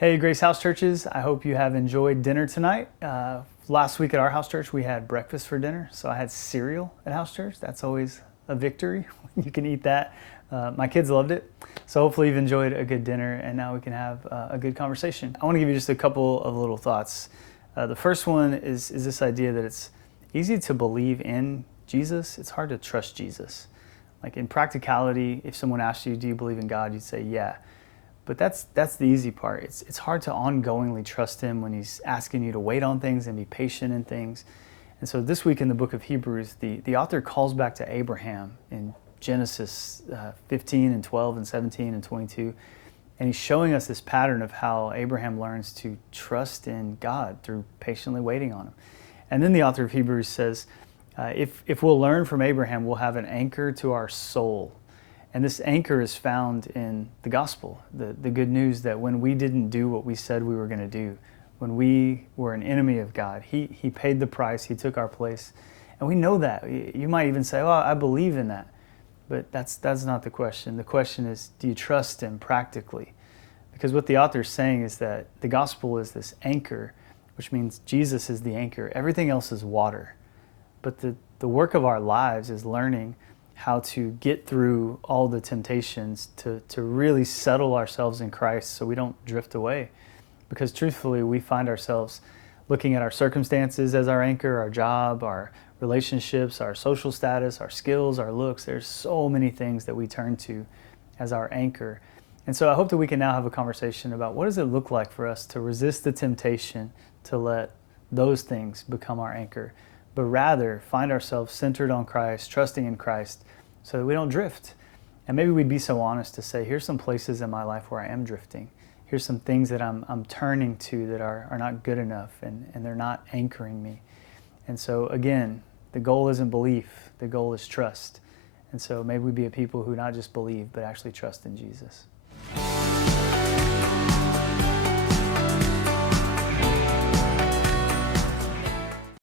Hey, Grace House Churches. I hope you have enjoyed dinner tonight. Last week at our house church, we had breakfast for dinner. So I had cereal at house church. That's always a victory. You can eat that. My kids loved it. So hopefully you've enjoyed a good dinner and now we can have a good conversation. I want to give you just a couple of little thoughts. The first one is this idea that it's easy to believe in Jesus. It's hard to trust Jesus. Like in practicality, if someone asks you, do you believe in God? You'd say, yeah. But that's the easy part. It's hard to ongoingly trust him when he's asking you to wait on things and be patient in things. And so this week in the book of Hebrews, the author calls back to Abraham in Genesis 15 and 12 and 17 and 22. And he's showing us this pattern of how Abraham learns to trust in God through patiently waiting on him. And then the author of Hebrews says, if we'll learn from Abraham, we'll have an anchor to our soul. And this anchor is found in the gospel, the good news that when we didn't do what we said we were going to do, when we were an enemy of God, he paid the price, he took our place. And we know that. You might even say, well, I believe in that. But that's not the question. The question is, do you trust him practically? Because what the author is saying is that the gospel is this anchor, which means Jesus is the anchor. Everything else is water. But the work of our lives is learning how to get through all the temptations to really settle ourselves in Christ so we don't drift away. Because truthfully, we find ourselves looking at our circumstances as our anchor, our job, our relationships, our social status, our skills, our looks. There's so many things that we turn to as our anchor. And so I hope that we can now have a conversation about what does it look like for us to resist the temptation to let those things become our anchor, but rather find ourselves centered on Christ, trusting in Christ, so that we don't drift. And maybe we'd be so honest to say, here's some places in my life where I am drifting. Here's some things that I'm turning to that are not good enough and they're not anchoring me. And so again, the goal isn't belief, the goal is trust. And so maybe we be a people who not just believe, but actually trust in Jesus.